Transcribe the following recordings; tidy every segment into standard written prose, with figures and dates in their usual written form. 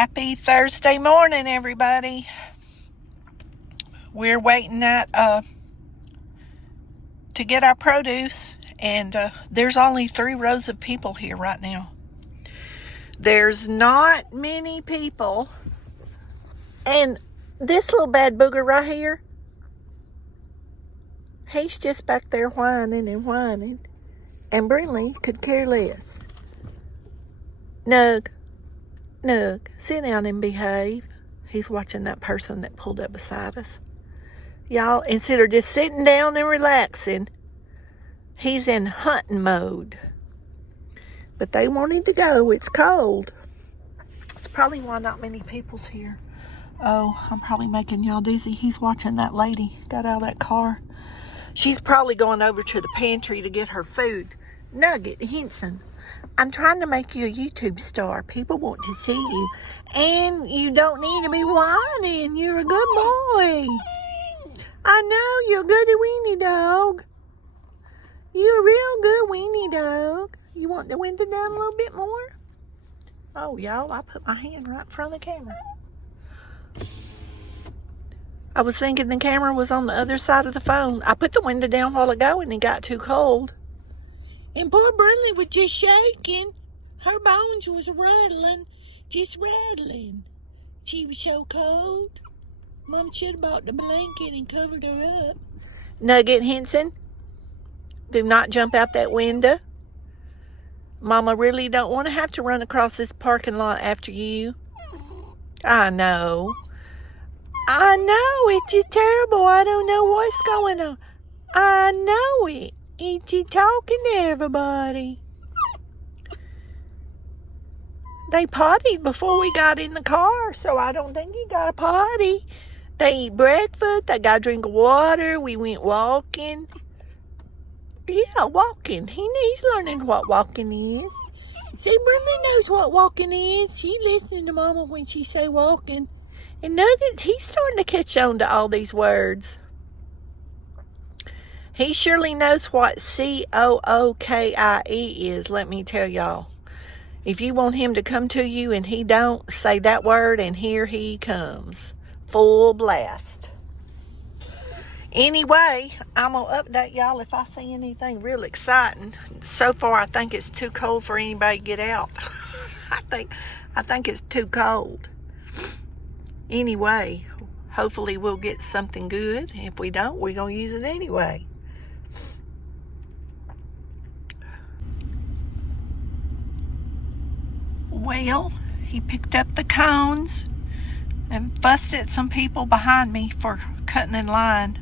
Happy Thursday morning, everybody. We're waiting to get our produce, and there's only 3 rows of people here right now. There's not many people, and this little bad booger right here, he's just back there whining and whining, and Brinley could care less. Nug, sit down and behave. He's watching that person that pulled up beside us. Y'all, instead of just sitting down and relaxing, he's in hunting mode. But they wanted to go. It's cold. It's probably why not many people's here. Oh, I'm probably making y'all dizzy. He's watching that lady got out of that car. She's probably going over to the pantry to get her food. Nugget, Henson, I'm trying to make you a YouTube star. People want to see you. And you don't need to be whining. You're a good boy. I know, you're a good weenie dog. You're a real good weenie dog. You want the window down a little bit more? Oh, y'all, I put my hand right in front of the camera. I was thinking the camera was on the other side of the phone. I put the window down a while ago and it got too cold. And poor Brinley was just shaking. Her bones was rattling, just rattling. She was so cold. Mom should have bought the blanket and covered her up. Nugget Henson, do not jump out that window. Mama really don't want to have to run across this parking lot after you. I know. It's just terrible. I don't know what's going on. I know it. He's just talking to everybody. They pottied before we got in the car, so I don't think he got a potty. They eat breakfast. They got a drink of water. We went walking. Yeah, walking. He's learning what walking is. See, Brinley knows what walking is. She listening to Mama when she say walking. And Nuggets, he's starting to catch on to all these words. He surely knows what COOKIE is, let me tell y'all. If you want him to come to you and he don't, say that word and here he comes. Full blast. Anyway, I'm going to update y'all if I see anything real exciting. So far, I think it's too cold for anybody to get out. I think it's too cold. Anyway, hopefully we'll get something good. If we don't, we're going to use it anyway. Well, he picked up the cones and fussed at some people behind me for cutting in line.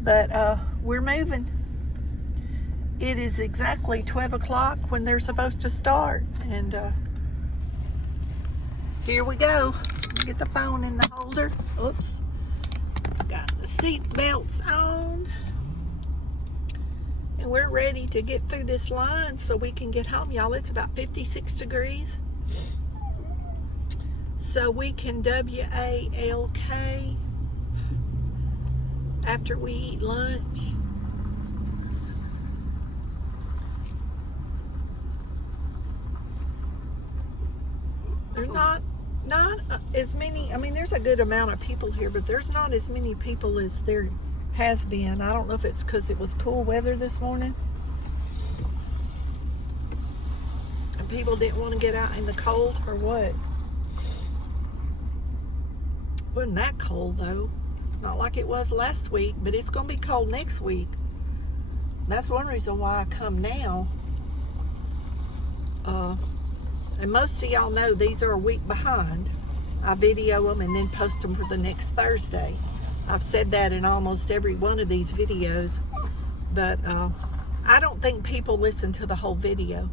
But we're moving. It is exactly 12 o'clock when they're supposed to start. And here we go. Get the phone in the holder. Oops. Got the seat belts on. And we're ready to get through this line so we can get home. Y'all, it's about 56 degrees. So we can WALK after we eat lunch. There's not as many, I mean, there's a good amount of people here, but there's not as many people as there has been. I don't know if it's because it was cool weather this morning and people didn't want to get out in the cold or what. Wasn't that cold though. Not like it was last week, but it's going to be cold next week. That's one reason why I come now. And most of y'all know these are a week behind. I video them and then post them for the next Thursday. I've said that in almost every one of these videos. But I don't think people listen to the whole video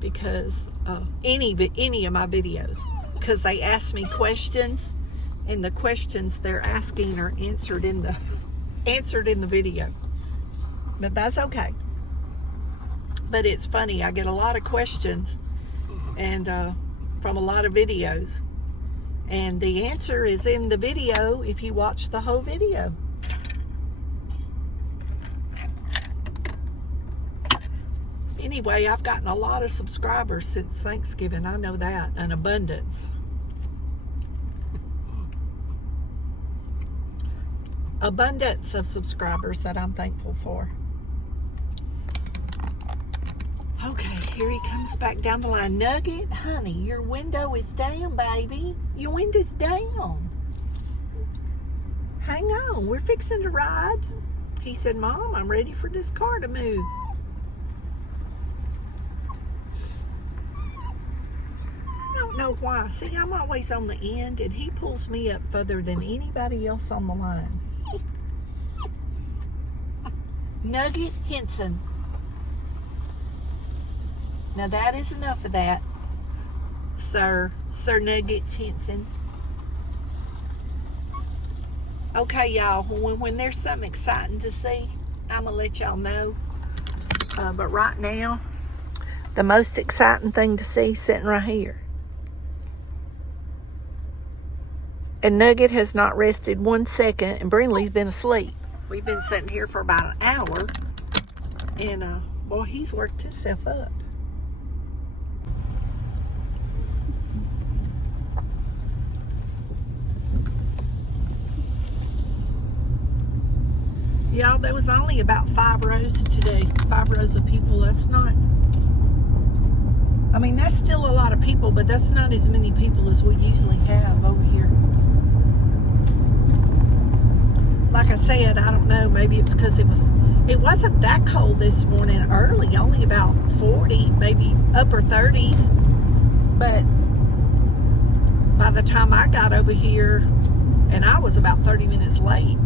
because any of my videos, because they ask me questions. And the questions they're asking are answered in the video. But that's okay. But it's funny, I get a lot of questions and from a lot of videos. And the answer is in the video if you watch the whole video. Anyway, I've gotten a lot of subscribers since Thanksgiving. I know that. An abundance. Abundance of subscribers that I'm thankful for. Okay, here he comes back down the line. Nugget, honey, your window is down, baby. Your window's down. Hang on, we're fixing to ride. He said, Mom, I'm ready for this car to move. I don't know why. See, I'm always on the end, and he pulls me up further than anybody else on the line. Nugget Henson. Now that is enough of that, Sir Nuggets Henson. Okay, y'all, when there's something exciting to see, I'm going to let y'all know. But right now, the most exciting thing to see is sitting right here. And Nugget has not rested 1 second, and Brinley's been asleep. We've been sitting here for about an hour, and boy, he's worked himself up. Y'all, there was only about 5 rows today. 5 rows of people. That's not, I mean, that's still a lot of people, but that's not as many people as we usually have over here. Like I said, I don't know, maybe it's because it wasn't that cold this morning early, only about 40, maybe upper 30s. But by the time I got over here, and I was about 30 minutes late,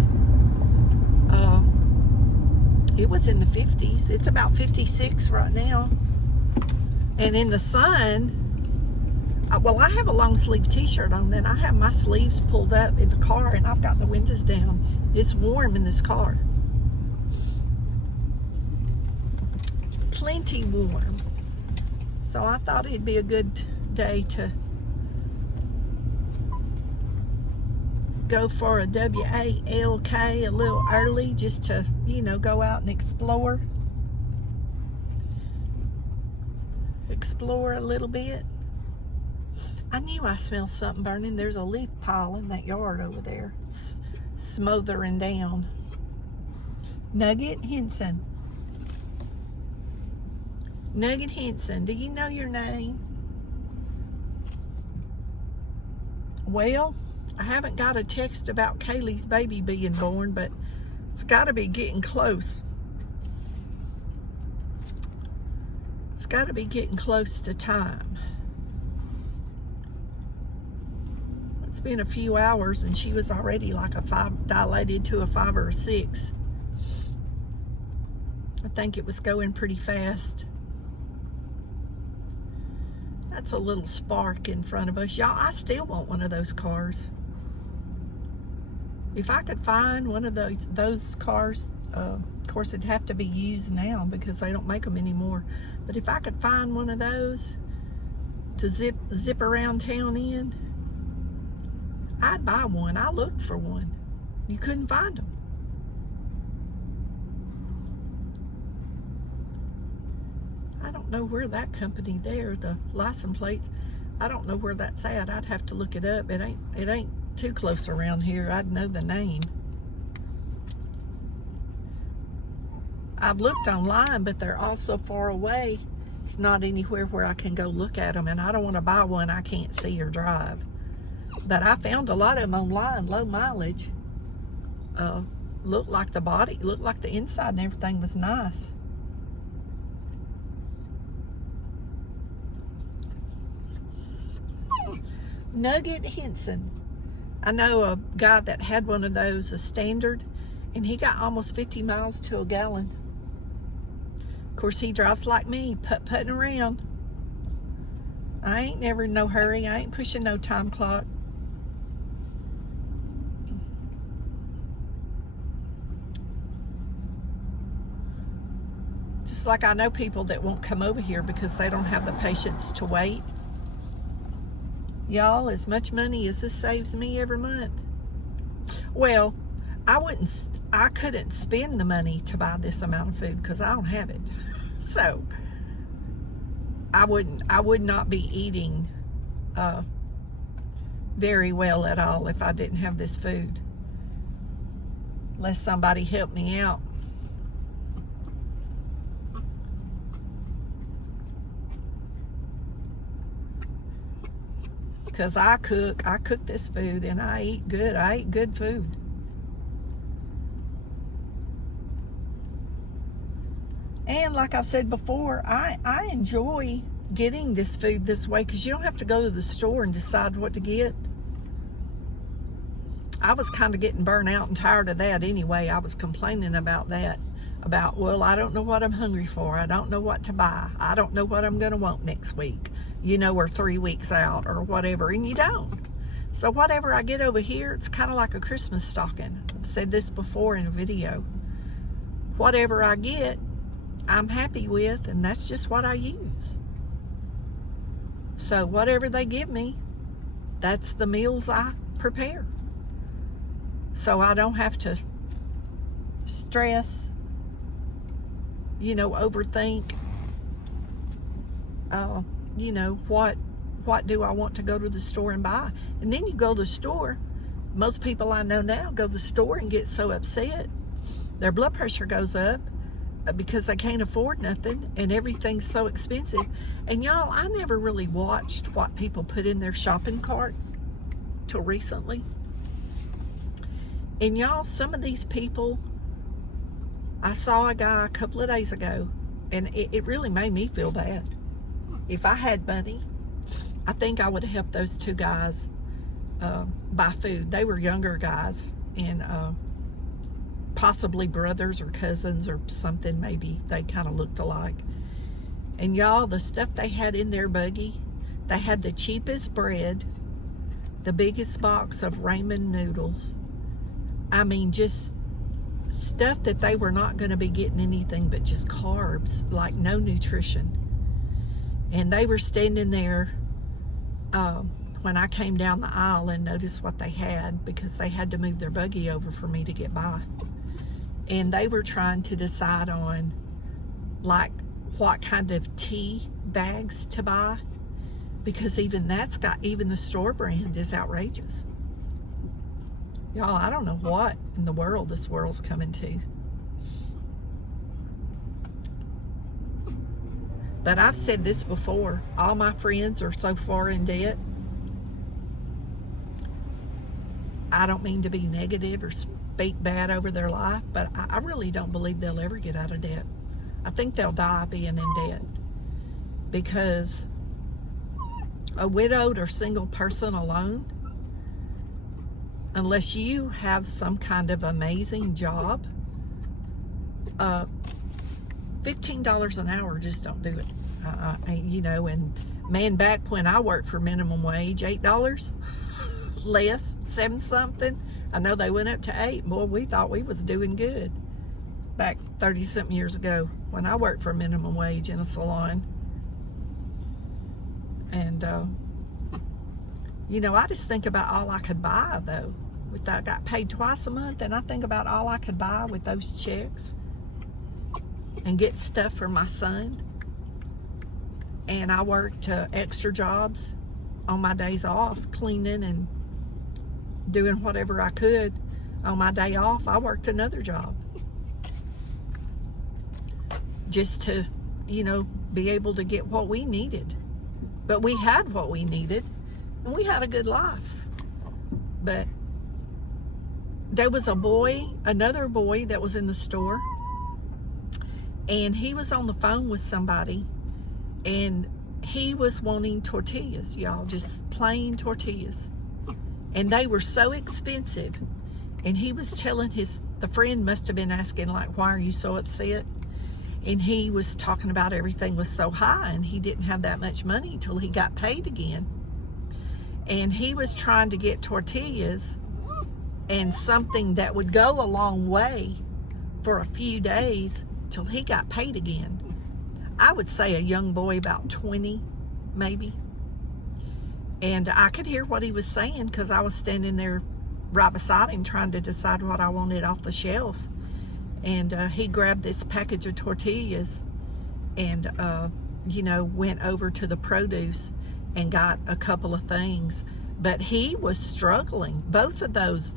it was in the 50s. It's about 56 right now. And in the sun, well, I have a long sleeve t-shirt on, and I have my sleeves pulled up in the car, and I've got the windows down. It's warm in this car. Plenty warm. So I thought it'd be a good day to go for a WALK a little early, just to, you know, go out and explore a little bit. I knew I smelled something burning. There's a leaf pile in that yard over there. It's smothering down. Nugget Henson. Nugget Henson, do you know your name? Well, I haven't got a text about Kaylee's baby being born, but it's got to be getting close. It's got to be getting close to time. It's been a few hours, and she was already like a 5, dilated to a 5 or a 6. I think it was going pretty fast. That's a little spark in front of us. Y'all, I still want one of those cars. If I could find one of those cars, of course it'd have to be used now because they don't make them anymore. But if I could find one of those to zip around town in, I'd buy one. I looked for one. You couldn't find them. I don't know where that company there, the license plates, I don't know where that's at. I'd have to look it up. It ain't too close around here. I'd know the name. I've looked online, but they're all so far away. It's not anywhere where I can go look at them, and I don't want to buy one I can't see or drive. But I found a lot of them online, low mileage. Looked like the body, looked like the inside and everything was nice. Nugget Henson. I know a guy that had one of those, a standard, and he got almost 50 miles to a gallon. Of course, he drives like me, putting around. I ain't never in no hurry. I ain't pushing no time clock. Just like I know people that won't come over here because they don't have the patience to wait. Y'all, as much money as this saves me every month, well, I couldn't spend the money to buy this amount of food because I don't have it. So I would not be eating very well at all if I didn't have this food, unless somebody helped me out. Because I cook this food, and I eat good. I eat good food. And like I've said before, I enjoy getting this food this way, because you don't have to go to the store and decide what to get. I was kind of getting burnt out and tired of that anyway. I was complaining about that. About, well, I don't know what I'm hungry for. I don't know what to buy. I don't know what I'm going to want next week, you know, or 3 weeks out or whatever. And you don't. So whatever I get over here, it's kind of like a Christmas stocking. I've said this before in a video. Whatever I get, I'm happy with, and that's just what I use. So whatever they give me, that's the meals I prepare. So I don't have to stress, you know, overthink, you know, what do I want to go to the store and buy? And then you go to the store. Most people I know now go to the store and get so upset. Their blood pressure goes up because they can't afford nothing, and everything's so expensive. And y'all, I never really watched what people put in their shopping carts till recently. And y'all, some of these people, I saw a guy a couple of days ago, and it really made me feel bad. If I had money, I think I would have helped those two guys buy food. They were younger guys, and possibly brothers or cousins or something. Maybe they kind of looked alike. And y'all, the stuff they had in their buggy, they had the cheapest bread, the biggest box of ramen noodles. I mean, just stuff that they were not going to be getting anything but just carbs, like no nutrition. And they were standing there when I came down the aisle and noticed what they had, because they had to move their buggy over for me to get by. And they were trying to decide on, like, what kind of tea bags to buy, because even the store brand is outrageous. Y'all, I don't know what in the world this world's coming to. But I've said this before, all my friends are so far in debt. I don't mean to be negative or speak bad over their life, but I really don't believe they'll ever get out of debt. I think they'll die being in debt, because a widowed or single person alone, unless you have some kind of amazing job, $15 an hour just don't do it. You know, and man, back when I worked for minimum wage, $8 less, 7 something. I know they went up to 8. Boy, we thought we was doing good back 30 something years ago when I worked for minimum wage in a salon. And you know, I just think about all I could buy though. I got paid twice a month, and I think about all I could buy with those checks and get stuff for my son. And I worked extra jobs on my days off, cleaning and doing whatever I could. On my day off, I worked another job just to, you know, be able to get what we needed. But we had what we needed, and we had a good life. But there was another boy that was in the store, and he was on the phone with somebody, and he was wanting tortillas, y'all, just plain tortillas. And they were so expensive. And he was telling the friend must have been asking, like, why are you so upset? And he was talking about everything was so high, and he didn't have that much money till he got paid again. And he was trying to get tortillas and something that would go a long way for a few days till he got paid again. I would say a young boy about 20, maybe. And I could hear what he was saying, because I was standing there right beside him trying to decide what I wanted off the shelf. And he grabbed this package of tortillas, and you know, went over to the produce and got a couple of things. But he was struggling. Both of those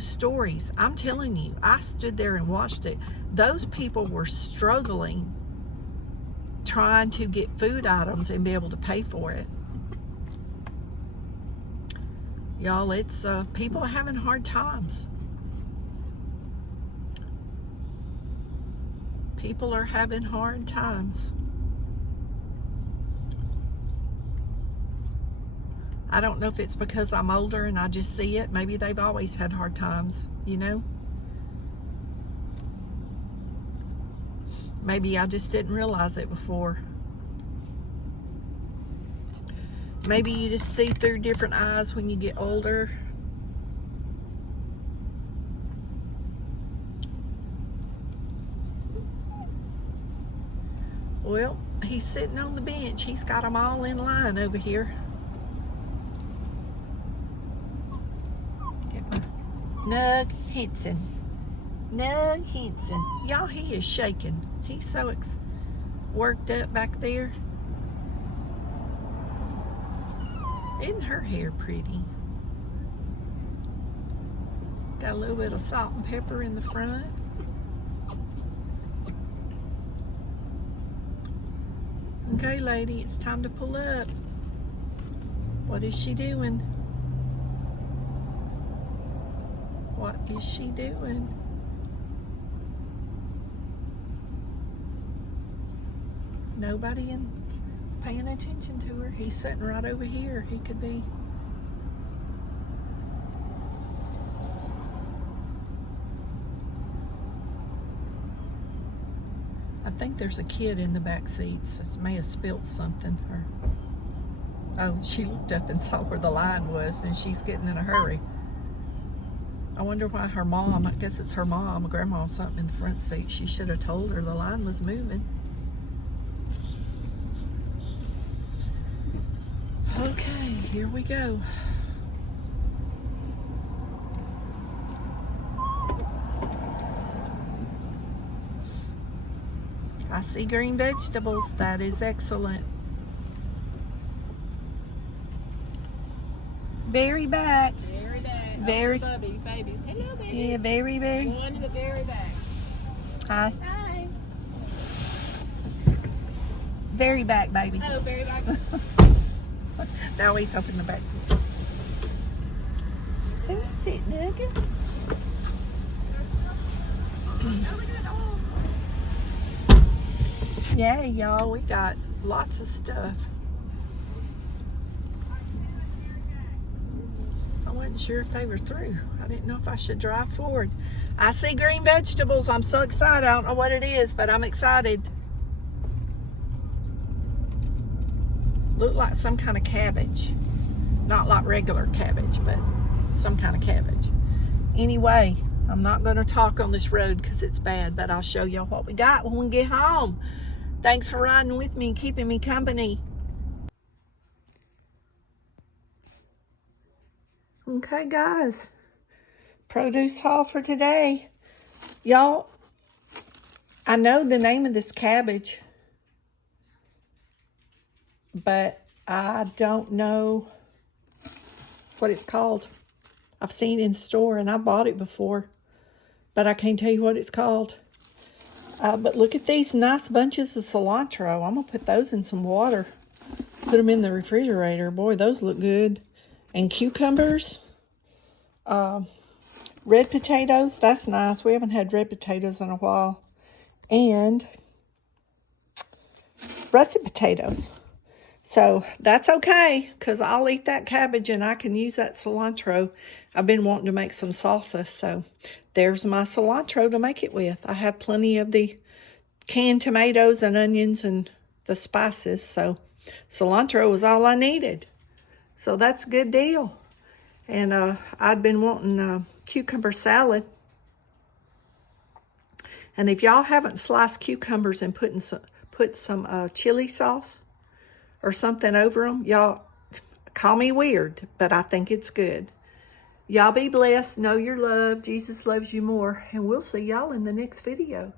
stories, I'm telling you, I stood there and watched it. Those people were struggling trying to get food items and be able to pay for it. Y'all, it's people are having hard times. People are having hard times. I don't know if it's because I'm older and I just see it. Maybe they've always had hard times, you know? Maybe I just didn't realize it before. Maybe you just see through different eyes when you get older. Well, he's sitting on the bench. He's got them all in line over here. Get my Nug Henson. Nug Henson. Y'all, he is shaking. He's so worked up back there. Isn't her hair pretty? Got a little bit of salt and pepper in the front. Okay, lady, it's time to pull up. What is she doing? What is she doing? Nobody is paying attention to her. He's sitting right over here. He could be. I think there's a kid in the back seats. It may have spilled something. Or, oh, she looked up and saw where the line was, and she's getting in a hurry. I wonder why her mom, I guess it's her mom, grandma, something in the front seat. She should have told her the line was moving. Okay, here we go. I see green vegetables. That is excellent. Very back. Very back. Very. Oh, babies. Hello, babies. Yeah, very. One in the very back. Hi. Hi. Very back, baby. Oh, very back. Now he's open the back. Who is it, Nugget? Yeah, y'all, we got lots of stuff. I wasn't sure if they were through. I didn't know if I should drive forward. I see green vegetables. I'm so excited. I don't know what it is, but I'm excited. Look like some kind of cabbage. Not like regular cabbage, but some kind of cabbage. Anyway, I'm not going to talk on this road because it's bad, but I'll show y'all what we got when we get home. Thanks for riding with me and keeping me company. Okay, guys. Produce haul for today. Y'all, I know the name of this cabbage, but I don't know what it's called. I've seen it in the store and I bought it before, but I can't tell you what it's called. But look at these nice bunches of cilantro. I'm going to put those in some water. Put them in the refrigerator. Boy, those look good. And cucumbers. Red potatoes. That's nice. We haven't had red potatoes in a while. And russet potatoes. So that's okay, because I'll eat that cabbage and I can use that cilantro. I've been wanting to make some salsa, so there's my cilantro to make it with. I have plenty of the canned tomatoes and onions and the spices, so cilantro was all I needed. So that's a good deal. And I'd been wanting cucumber salad. And if y'all haven't sliced cucumbers and put some chili sauce or something over them, y'all call me weird, but I think it's good. Y'all be blessed. Know you're loved. Jesus loves you more. And we'll see y'all in the next video.